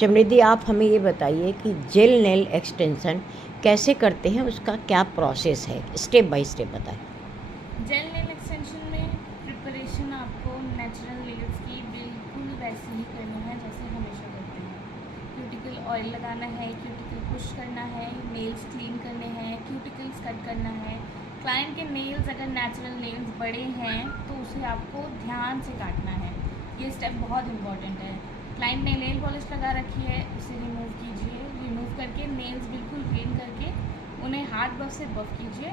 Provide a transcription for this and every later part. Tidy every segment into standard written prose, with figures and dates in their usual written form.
समृद्धि, आप हमें ये बताइए कि जेल नेल एक्सटेंशन कैसे करते हैं, उसका क्या प्रोसेस है, स्टेप बाय स्टेप बताएं। जेल नेल एक्सटेंशन में प्रिपरेशन आपको नेचुरल नेल्स की बिल्कुल वैसे ही करनी है जैसे हमेशा करते हैं। क्यूटिकल ऑयल लगाना है, क्यूटिकल पुश करना है, नेल्स क्लीन करने हैं, क्यूटिकल्स कट करना है। क्लाइंट के नेल्स अगर नेचुरल नेल्स बड़े हैं तो उसे आपको ध्यान से काटना है। ये स्टेप बहुत इंपॉर्टेंट है। क्लाइंट ने नेल पॉलिश लगा रखी है, उसे रिमूव कीजिए। रिमूव करके नेल्स बिल्कुल क्लीन करके उन्हें हार्ड बफ से बफ कीजिए।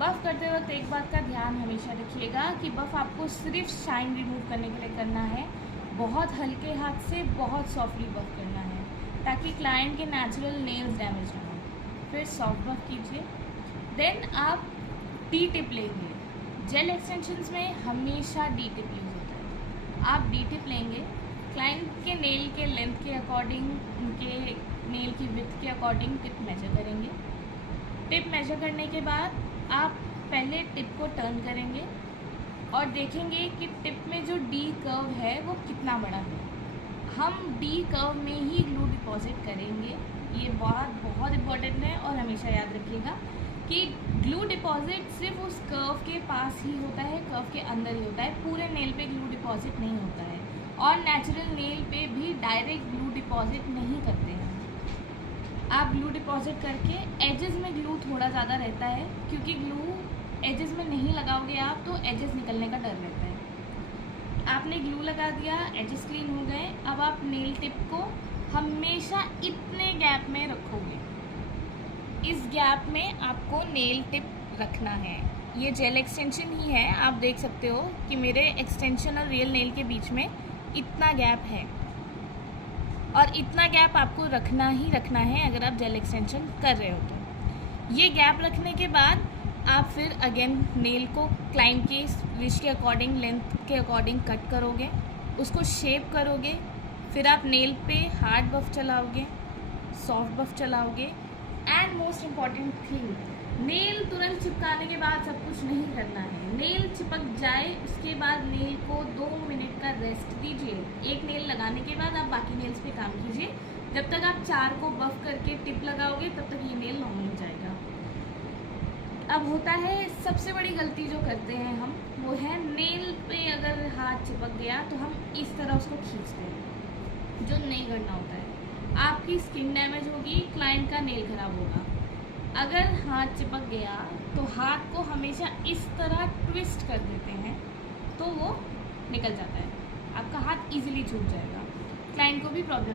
बफ़ करते वक्त एक बात का ध्यान हमेशा रखिएगा कि बफ़ आपको सिर्फ शाइन रिमूव करने के लिए करना है। बहुत हल्के हाथ से बहुत सॉफ्टली बफ़ करना है ताकि क्लाइंट के नेचुरल नेल्स डैमेज ना हो। फिर सॉफ्ट बफ़ कीजिए। देन आप डी टिप लेंगे। जेल एक्सटेंशंस में हमेशा डी टिप यूज़ होता है। आप डी टिप लेंगे, क्लाइंट के नेल के लेंथ के अकॉर्डिंग, उनके नेल की विड्थ के अकॉर्डिंग टिप मेजर करेंगे। टिप मेजर करने के बाद आप पहले टिप को टर्न करेंगे और देखेंगे कि टिप में जो डी कर्व है वो कितना बड़ा है। हम डी कर्व में ही ग्लू डिपॉजिट करेंगे। ये बात बहुत इम्पॉर्टेंट है और हमेशा याद रखिएगा कि ग्लू डिपॉजिट सिर्फ उस कर्व के पास ही होता है, कर्व के अंदर ही होता है। पूरे नेल पे ग्लू डिपॉजिट नहीं होता है और नेचुरल नेल पे भी डायरेक्ट ग्लू डिपॉजिट नहीं करते हैं। आप ग्लू डिपॉजिट करके एजेस में ग्लू थोड़ा ज़्यादा रहता है क्योंकि ग्लू एजेस में नहीं लगाओगे आप तो एजेस निकलने का डर रहता है। आपने ग्लू लगा दिया, एजेस क्लीन हो गए। अब आप नेल टिप को हमेशा इतने गैप में रखोगे। इस गैप में आपको नेल टिप रखना है। ये जेल एक्सटेंशन ही है, आप देख सकते हो कि मेरे एक्सटेंशन और रियल नेल के बीच में इतना गैप है और इतना गैप आपको रखना ही रखना है अगर आप जेल एक्सटेंशन कर रहे हो तो। ये गैप रखने के बाद आप फिर अगेन नेल को क्लाइंट के विश के अकॉर्डिंग, लेंथ के अकॉर्डिंग कट करोगे, उसको शेप करोगे। फिर आप नेल पे हार्ड बफ चलाओगे, सॉफ्ट बफ चलाओगे and most important thing, nail तुरंत चिपकाने के बाद सब कुछ नहीं करना है। नेल चिपक जाए उसके बाद नेल को 2 मिनट का रेस्ट दीजिए। एक नेल लगाने के बाद आप बाकी नेल्स पे काम कीजिए। जब तक आप 4 को बफ करके टिप लगाओगे तब तक ये नेल नॉर्मल हो जाएगा। अब होता है सबसे बड़ी गलती जो करते हैं हम, वो है नेल पे अगर हाथ चिपक गया तो हम इस तरह उसको खींचते हैं, जो नहीं करना होता है। आपकी स्किन डैमेज होगी, क्लाइंट का नेल खराब होगा। अगर हाथ चिपक गया तो हाथ को हमेशा इस तरह ट्विस्ट कर देते हैं तो वो निकल जाता है, आपका हाथ इजीली छूट जाएगा, क्लाइंट को भी प्रॉब्लम